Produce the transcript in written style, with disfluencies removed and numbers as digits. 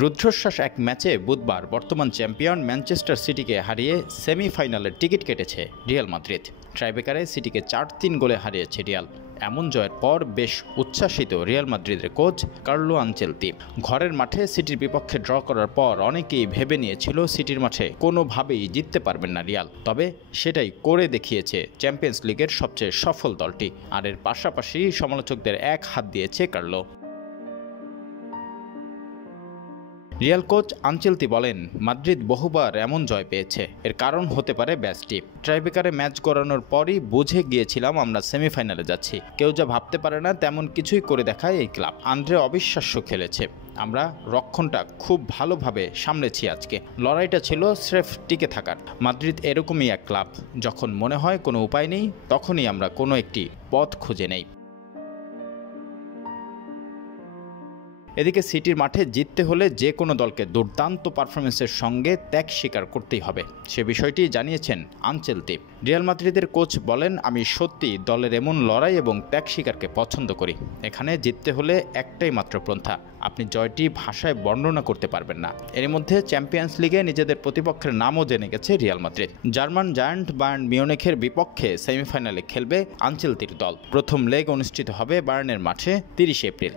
রুদ্ধশ্বাস এক ম্যাচে বুধবার বর্তমান চ্যাম্পিয়ন ম্যানচেস্টার সিটিকে হারিয়ে সেমিফাইনালের টিকিট কেটেছে রিয়াল মাদ্রিদ। টাইব্রেকারে সিটিকে ৪-৩ গোলে হারিয়েছে রিয়াল। এমন জয়ের পর বেশ উচ্ছ্বাসিত রিয়াল মাদ্রিদের কোচ কার্লো আনচেলতি। ঘরের মাঠে সিটির বিপক্ষে ড্র করার পর অনেকেই ভেবে নিয়েছিল সিটির মাঠে কোনোভাবেই জিততে পারবেন না রিয়াল। তবে সেটাই করে দেখিয়েছে চ্যাম্পিয়ন্স লিগের সবচেয়ে সফল দলটি। আর এর পাশাপাশি সমালোচকদের এক হাত দিয়েছে কার্লো। রিয়াল কোচ আনচেলতি বলেন, মাদ্রিদ বহুবার এমন জয় পেয়েছে, এর কারণ হতে পারে ব্যাচটি। টাইব্রেকারে ম্যাচ গড়ানোর পরই বুঝে গিয়েছিলাম আমরা সেমিফাইনালে যাচ্ছি। কেউ যা ভাবতে পারে না তেমন কিছুই করে দেখায় এই ক্লাব। আন্দ্রে অবিশ্বাস্য খেলেছে। আমরা রক্ষণটা খুব ভালোভাবে সামলেছি। আজকে লড়াইটা ছিল স্রেফ টিকে থাকার। মাদ্রিদ এরকমই এক ক্লাব, যখন মনে হয় কোনো উপায় নেই তখনই আমরা কোনো একটি পথ খুঁজে নেই। এদিকে সিটির মাঠে জিততে হলে যে কোনো দলকে দুর্দান্ত পারফরমেন্সের সঙ্গে ত্যাগ স্বীকার করতেই হবে, সে বিষয়টি জানিয়েছেন আনচেলতি। রিয়াল মাদ্রিদের কোচ বলেন, আমি সত্যি দলের এমন লড়াই এবং ত্যাগ স্বীকারকে পছন্দ করি। এখানে জিততে হলে একটাই মাত্র পন্থা, আপনি জয়টি ভাষায় বর্ণনা করতে পারবেন না। এর মধ্যে চ্যাম্পিয়ন্স লিগে নিজেদের প্রতিপক্ষের নামও জেনে গেছে Real Madrid. German giant Bayern মিউনিখের বিপক্ষে সেমিফাইনালে খেলবে আনচেলতির দল। প্রথম লেগ অনুষ্ঠিত হবে বায়ার্নের মাঠে 30 এপ্রিল।